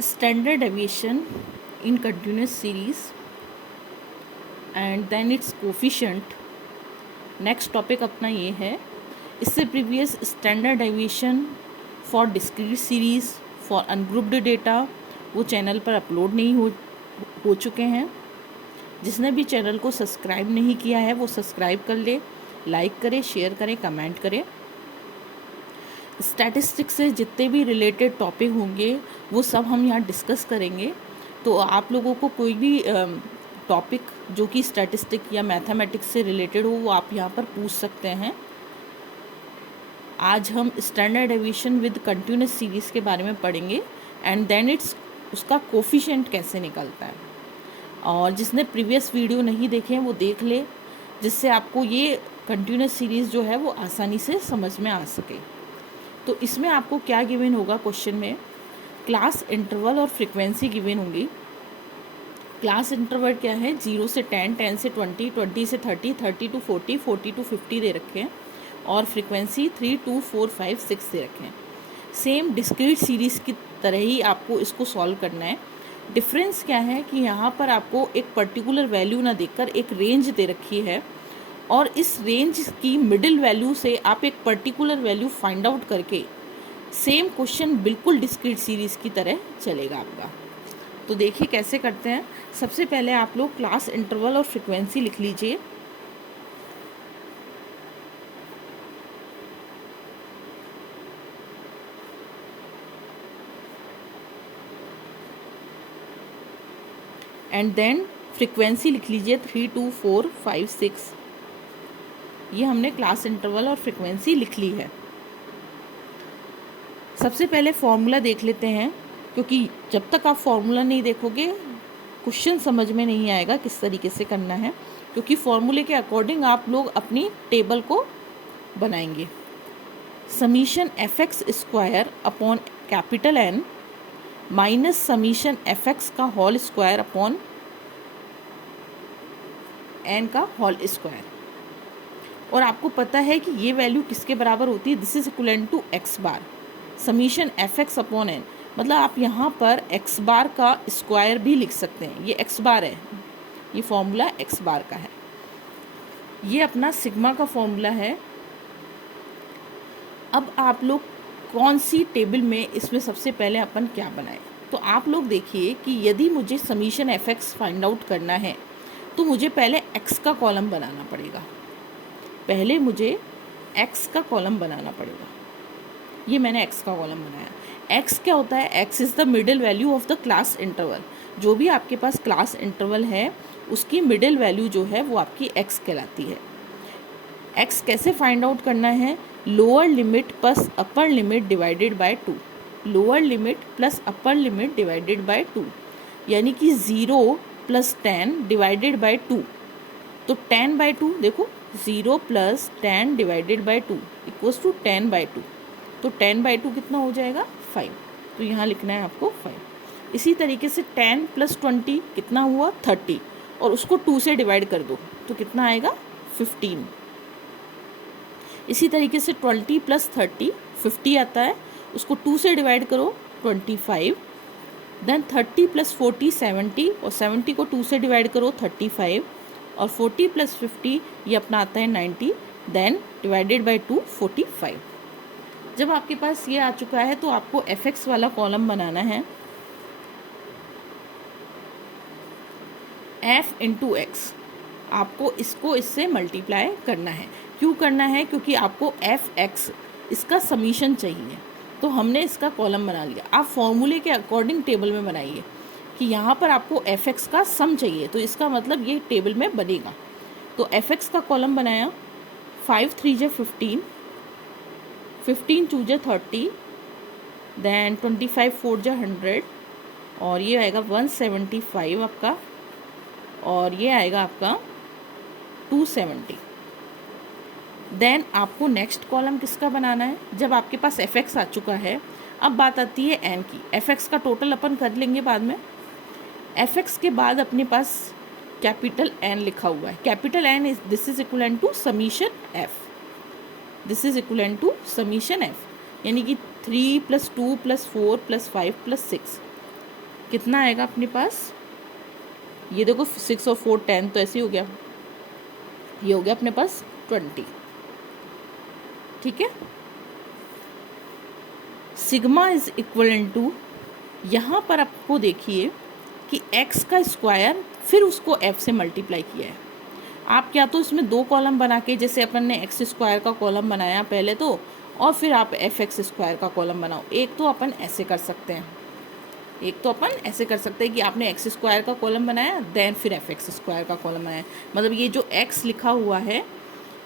standard deviation in continuous series and then its coefficient। Next topic अपना ये है। इससे previous standard deviation for discrete series for ungrouped data वो channel पर upload नहीं हो चुके हैं। जिसने भी चैनल को सब्सक्राइब नहीं किया है वो सब्सक्राइब कर ले, लाइक करें, शेयर करें, कमेंट करें। स्टैटिस्टिक्स से जितने भी रिलेटेड टॉपिक होंगे वो सब हम यहाँ डिस्कस करेंगे। तो आप लोगों को कोई भी टॉपिक जो कि स्टैटिस्टिक या मैथमेटिक्स से रिलेटेड हो वो आप यहाँ पर पूछ सकते हैं। आज हम standard deviation with continuous series के बारे में पढ़ेंगे एंड देन इट्स उसका कोफिशिएंट कैसे निकलता है। और जिसने प्रीवियस वीडियो नहीं देखे हैं वो देख ले, जिससे आपको ये कंटिन्यूस सीरीज़ जो है वो आसानी से समझ में आ सके। तो इसमें आपको क्या गिवन होगा क्वेश्चन में, क्लास इंटरवल और फ्रीक्वेंसी गिवन होंगी। क्लास इंटरवल क्या है, 0 से 10, 10 से 20, 20 से 30, 30 टू 40, 40 टू 50 दे रखे हैं और फ्रीक्वेंसी 3, 2, 4, 5, 6 दे रखे हैं। सेम डिस्क्रीट सीरीज़ की तरह ही आपको इसको सॉल्व करना है। डिफरेंस क्या है कि यहाँ पर आपको एक पर्टिकुलर वैल्यू ना देकर एक रेंज दे रखी है और इस रेंज की मिडिल वैल्यू से आप एक पर्टिकुलर वैल्यू फाइंड आउट करके सेम क्वेश्चन बिल्कुल डिस्क्रीट सीरीज़ की तरह चलेगा आपका। तो देखिए कैसे करते हैं। सबसे पहले आप लोग क्लास इंटरवल और फ्रीक्वेंसी लिख लीजिए। एंड देन फ्रीक्वेंसी लिख लीजिए 3, 2, 4, 5, 6। ये हमने क्लास इंटरवल और फ्रीक्वेंसी लिख ली है। सबसे पहले फॉर्मूला देख लेते हैं, क्योंकि जब तक आप फॉर्मूला नहीं देखोगे क्वेश्चन समझ में नहीं आएगा किस तरीके से करना है, क्योंकि फॉर्मूले के अकॉर्डिंग आप लोग अपनी टेबल को बनाएंगे। Summation F X square upon capital N minus summation F X का होल स्क्वायर अपॉन एन का होल स्क्वायर। और आपको पता है कि ये वैल्यू किसके बराबर होती है, this is equivalent to X bar summation F X upon N. मतलब आप यहाँ पर एक्स बार का स्क्वायर भी लिख सकते हैं। ये एक्स बार है, ये फॉर्मूला एक्स बार का है। ये अपना सिग्मा का फॉर्मूला है। अब आप लोग कौन सी टेबल में इसमें सबसे पहले अपन क्या बनाएं, तो आप लोग देखिए कि यदि मुझे summation F x find out करना है तो मुझे पहले एक्स का कॉलम बनाना पड़ेगा। पहले मुझे एक्स का कॉलम बनाना पड़ेगा। ये मैंने एक्स का कॉलम बनाया। एक्स क्या होता है, x is the middle value of the class interval. जो भी आपके पास क्लास इंटरवल है उसकी मिडिल वैल्यू जो है वो आपकी एक्स कहलाती है। एक्स कैसे फाइंड आउट करना है, lower limit plus upper limit divided by 2। Lower limit plus upper limit divided by 2, यानी कि 0 प्लस 10 डिवाइडेड बाय 2। तो 10/2 देखो, 0 plus 10 divided by 2 equals to 10/2। तो 10/2 कितना हो जाएगा, 5। तो यहाँ लिखना है आपको 5। इसी तरीके से 10 प्लस 20 कितना हुआ, 30, और उसको 2 से डिवाइड कर दो तो कितना आएगा, 15। इसी तरीके से 20 प्लस 30 50 आता है, उसको 2 से डिवाइड करो 25। देन 30 प्लस 40 70, और 70 को 2 से डिवाइड करो 35, और 40 प्लस 50 ये अपना आता है 90। Then divided by 2 45। जब आपके पास ये आ चुका है तो आपको एफ एक्स वाला कॉलम बनाना है। एफ इंटू एक्स, आपको इसको इससे मल्टीप्लाई करना है। क्यों करना है, क्योंकि आपको एफ एक्स इसका समीशन चाहिए। तो हमने इसका कॉलम बना लिया। आप फॉर्मूले के अकॉर्डिंग टेबल में बनाइए कि यहाँ पर आपको एफ एक्स का सम चाहिए, तो इसका मतलब ये टेबल में बनेगा। तो एफ एक्स का कॉलम बनाया, 5 3 जा 15, 15 2 जा 30, देन 25 4 जा 100, और ये आएगा 175 आपका, और ये आएगा आपका 270। देन आपको नेक्स्ट कॉलम किसका बनाना है, जब आपके पास एफ एक्स आ चुका है। अब बात आती है एन की। एफ एक्स का टोटल अपन कर लेंगे बाद में। एफ एक्स के बाद अपने पास कैपिटल एन लिखा हुआ है। Capital N is this is equivalent to summation F. This is equivalent to summation F, यानी कि 3 + 2 + 4 + 5 + 6। कितना आएगा अपने पास, ये देखो 6 और 4 10, तो ऐसे ही हो गया, ये हो गया अपने पास 20। ठीक है, सिग्मा इज इक्वल टू, यहाँ पर आपको देखिए कि x का स्क्वायर फिर उसको f से मल्टीप्लाई किया है। आप क्या तो इसमें 2 कॉलम बना के, जैसे अपन ने एक्स स्क्वायर का कॉलम बनाया पहले तो, और फिर आप एफ एक्स स्क्वायर का कॉलम बनाओ। एक तो अपन ऐसे कर सकते हैं, कि आपने एक्स स्क्वायर का कॉलम बनाया देन फिर एफ एक्स स्क्वायर का कॉलम बनाया, मतलब ये जो एक्स लिखा हुआ है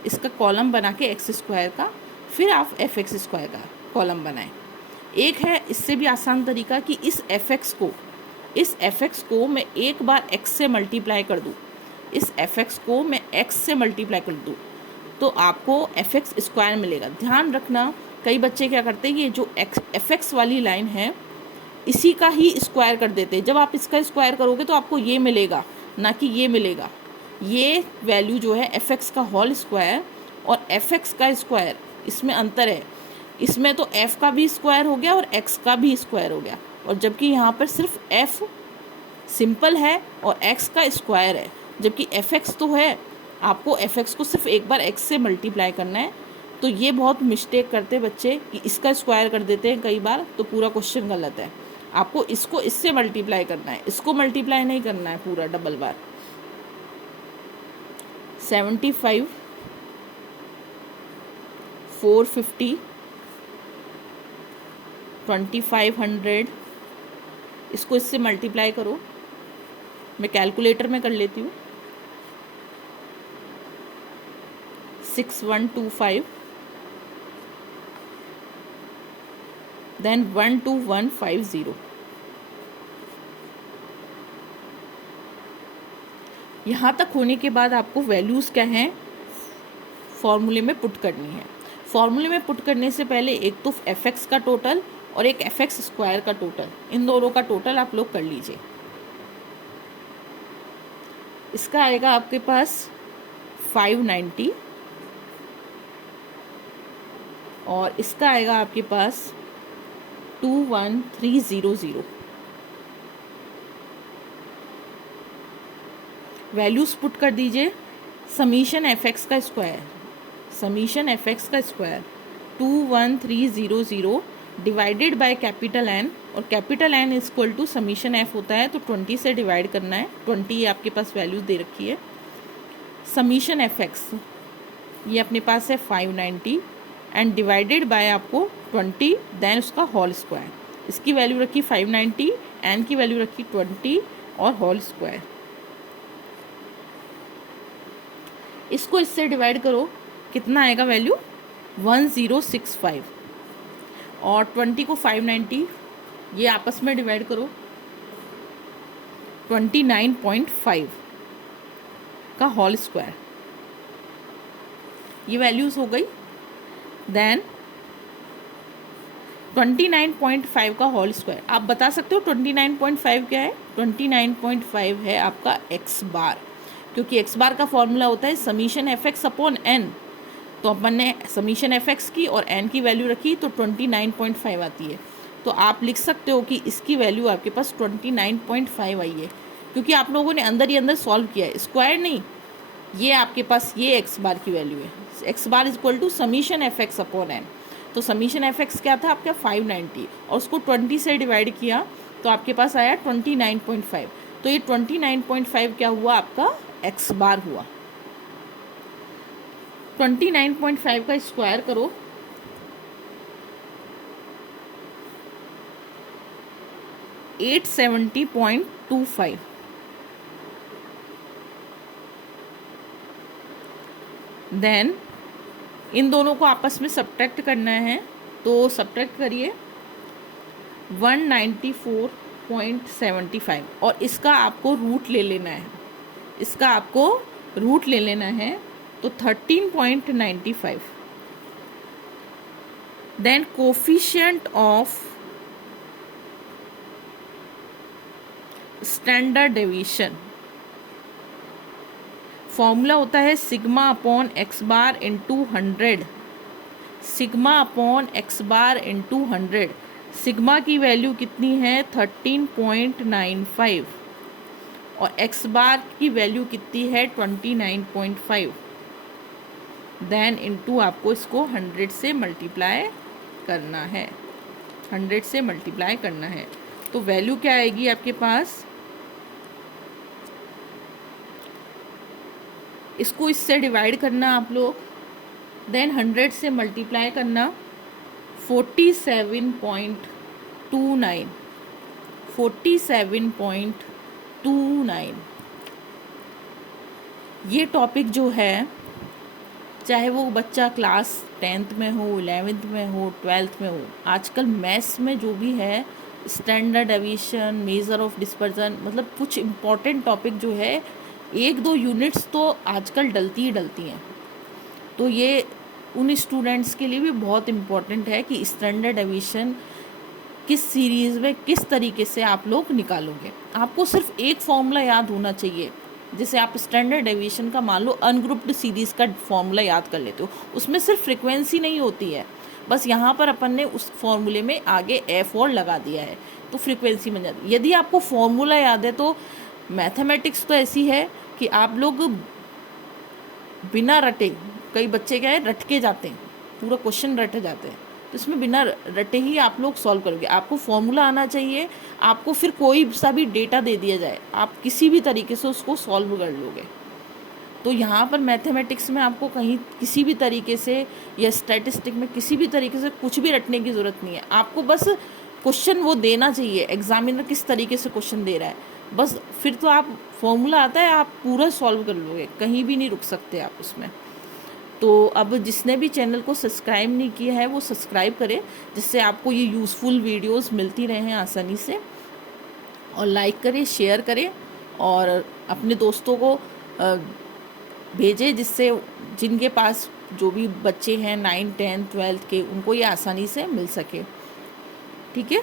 इसका कॉलम बना के एक्स स्क्वायर का, फिर आप एफ एक्स स्क्वायर का कॉलम बनाएं। एक है इससे भी आसान तरीका कि इस एफ एक्स को मैं एक बार एक्स से मल्टीप्लाई कर दूँ, इस एफ एक्स को मैं एक्स से मल्टीप्लाई कर दूँ तो आपको एफ एक्स स्क्वायर मिलेगा। ध्यान रखना, कई बच्चे क्या करते हैं, ये जो एफ एक्स वाली लाइन है इसी का ही स्क्वायर कर देते हैं। जब आप इसका स्क्वायर करोगे तो आपको ये मिलेगा, ना कि ये मिलेगा। ये वैल्यू जो है एफ एक्स का होल स्क्वायर और एफ एक्स का स्क्वायर, इसमें अंतर है। इसमें तो एफ का भी स्क्वायर हो गया और एक्स का भी स्क्वायर हो गया, और जबकि यहाँ पर सिर्फ एफ सिंपल है और एक्स का स्क्वायर है। जबकि एफ एक्स तो है, आपको एफ एक्स को सिर्फ एक बार एक्स से मल्टीप्लाई करना है। तो ये बहुत मिस्टेक करते हैं बच्चे कि इसका स्क्वायर कर देते हैं कई बार, तो पूरा क्वेश्चन गलत है। आपको इसको इससे मल्टीप्लाई करना है, इसको मल्टीप्लाई नहीं करना है पूरा डबल बार। 75 450 2500, इसको इससे मल्टीप्लाई करो। मैं कैलकुलेटर में कर लेती हूँ। 6125 देन 12150। यहाँ तक होने के बाद आपको वैल्यूज़ क्या हैं फॉर्मूले में पुट करनी है। फॉर्मूले में पुट करने से पहले एक तो एफ एक्स का टोटल और एक एफ एक्स स्क्वायर का टोटल, इन दोनों का टोटल आप लोग कर लीजिए। इसका आएगा आपके पास 590 और इसका आएगा आपके पास 21300। वैल्यूज पुट कर दीजिए। समीशन एफ एक्स का square 21300 divided by capital N, और capital N is equal to summation F होता है तो 20 से डिवाइड करना है। 20 आपके पास वैल्यूज दे रखी है। समीशन एफ एक्स ये अपने पास है 590 एंड डिवाइडेड बाय आपको 20 देन उसका होल स्क्वायर। इसकी वैल्यू रखी 590, एन की वैल्यू रखी 20 और होल स्क्वायर। इसको इससे डिवाइड करो, कितना आएगा वैल्यू 1065, और 20 को 590 ये आपस में डिवाइड करो 29.5 का होल स्क्वायर, ये वैल्यूज हो गई। देन 29.5 का होल स्क्वायर, आप बता सकते हो 29.5 क्या है। 29.5 है आपका एक्स बार, क्योंकि एक्स बार का फॉर्मूला होता है summation F X upon N. तो अपन ने समीशन एफ एक्स की और एन की वैल्यू रखी तो 29.5 आती है। तो आप लिख सकते हो कि इसकी वैल्यू आपके पास 29.5 आई है, क्योंकि आप लोगों ने अंदर ही अंदर सॉल्व किया है, स्क्वायर नहीं। ये आपके पास ये एक्स बार की वैल्यू है। X bar is equal to summation F X upon N. तो समीशन एफ एक्स क्या था आपका 590 और उसको 20 से डिवाइड किया तो आपके पास आया 29.5। तो ये 29.5 क्या हुआ आपका एक्स बार हुआ। 29.5 का स्क्वायर करो, $870.25। देन इन दोनों को आपस में सब्ट्रैक्ट करना है, तो सब्ट्रैक्ट करिए 194.75 और इसका आपको रूट ले लेना है। इसका आपको रूट ले लेना है तो 13.95। Then coefficient of standard deviation, formula होता है sigma upon X bar into 100, sigma upon X bar into 100। Sigma की वैल्यू कितनी है 13.95 और एक्स बार की वैल्यू कितनी है 29.5। देन इनटू आपको इसको 100 से मल्टीप्लाई करना है, 100 से मल्टीप्लाई करना है। तो वैल्यू क्या आएगी आपके पास, इसको इससे डिवाइड करना आप लोग, देन 100 से मल्टीप्लाई करना 47.29, 47.29। ये टॉपिक जो है, चाहे वो बच्चा क्लास 10th में हो, 11th में हो, 12th में हो, आजकल मैथ्स में जो भी है standard deviation, measure of dispersion, मतलब कुछ इम्पॉर्टेंट टॉपिक जो है, 1-2 यूनिट्स तो आजकल डलती ही डलती हैं। तो ये उन स्टूडेंट्स के लिए भी बहुत इम्पॉर्टेंट है कि स्टैंडर्ड डेविएशन किस सीरीज़ में किस तरीके से आप लोग निकालोगे। आपको सिर्फ एक फॉर्मूला याद होना चाहिए। जैसे आप स्टैंडर्ड डेविएशन का मान लो अनग्रुप्ड सीरीज़ का फॉर्मूला याद कर लेते हो, उसमें सिर्फ फ्रिक्वेंसी नहीं होती है, बस यहाँ पर अपन ने उस फॉर्मूले में आगे एफ और लगा दिया है तो फ्रिक्वेंसी बन जाती है। यदि आपको फॉर्मूला याद है तो मैथमेटिक्स तो ऐसी है कि आप लोग बिना रटे, कई बच्चे क्या है रट के जाते हैं, पूरा क्वेश्चन रटे जाते हैं, तो इसमें बिना रटे ही आप लोग सॉल्व करोगे। आपको फॉर्मूला आना चाहिए, आपको फिर कोई सा भी डेटा दे दिया जाए, आप किसी भी तरीके से उसको सॉल्व कर लोगे। तो यहाँ पर मैथमेटिक्स में आपको कहीं किसी भी तरीके से या स्टैटिस्टिक में किसी भी तरीके से कुछ भी रटने की ज़रूरत नहीं है। आपको बस क्वेश्चन वो देना चाहिए, एग्जामिनर किस तरीके से क्वेश्चन दे रहा है, बस फिर तो आप फॉर्मूला आता है, आप पूरा सॉल्व कर लोगे, कहीं भी नहीं रुक सकते आप उसमें। तो अब जिसने भी चैनल को सब्सक्राइब नहीं किया है वो सब्सक्राइब करें, जिससे आपको ये यूज़फुल वीडियोस मिलती रहें आसानी से, और लाइक करें, शेयर करें और अपने दोस्तों को भेजें, जिससे जिनके पास जो भी बच्चे हैं 9, 10, 12 के, उनको ये आसानी से मिल सके। ठीक है।